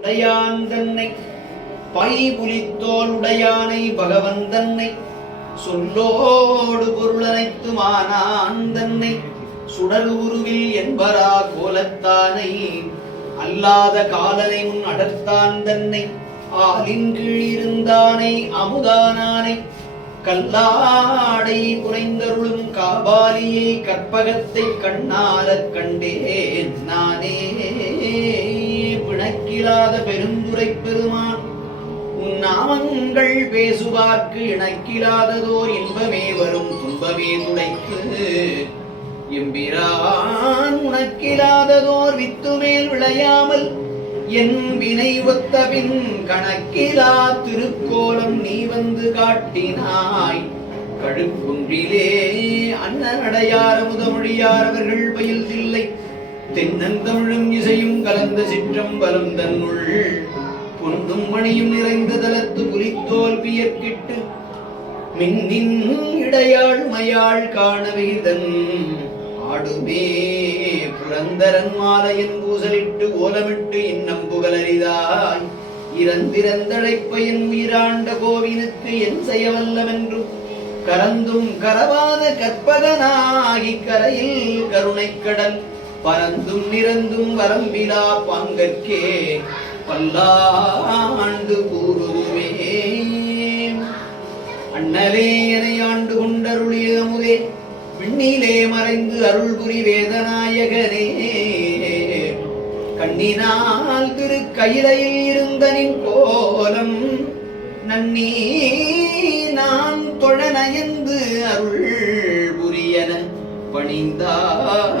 உடையான் தன்னை பைபுலித்தோல் உடையானை பகவன் தன்னை சொல்லோடு பொருளனைத்துமானான் தன்னை சுடரு உருவில் என்பரா கோலத்தானை அல்லாத காலனை முன் அடர்த்தான் தன்னை ஆலின் கீழ் இருந்தானை அமுதானானை கல்லாடை குறைந்தருளும் காபாலியை கற்பகத்தை கண்ணாலக் கண்டேன் நானே. பிணக்கிலாத பெருந்துரை பெருமான் உன் நாமங்கள் பேசுவார்க்கு இணக்கிலாததோர் இன்பமே வரும் துன்பமே துடைக்கு எம்பிரான் உனக்கிலாததோர் வித்துமேல் விளையாமல் என் வினை ஒத்தபின் கணக்கிலா திருக்கோலம் நீ வந்து காட்டினாய். கழுக்குன்றிலே அன்னடையார் அமுதமொழியார் அவர்கள் பயில் தில்லை தென்னந்தமிழும் இசையும் கலந்த சிற்றம்பலம் தன்னுள் பொன்னும் மணியும் நிறைந்த தலத்து புலித்தோல் வியற்கிட்டு மின்னின் இடையாழ்மையாள் காணவிதன் ஆடுமே புரந்தரன் மாலையன் பூசலிட்டு ஓலமிட்டு இன்னம் புகழறிதாய் இறந்திறந்தழைப்பையின் உயிராண்ட கோவினுக்கு என் செய்யவல்லமென்றும் கரந்தும் கரவாத கற்பகனாகி கரையில் கருணைக்கடல் பரந்தும் நிறந்தும் வரம்பிலா பாங்கற்கே பல்லாண்டு கூறுமே. அண்ணலே என ஆண்டு கொண்டருளிய அமுதே விண்ணிலே மறைந்து அருள் புரி வேதநாயகனே கண்ணினால் திரு கையிலையில் இருந்த நின் கோலம் நன்னி நான் தொழநயந்து அருள் புரியன பணிந்தார்.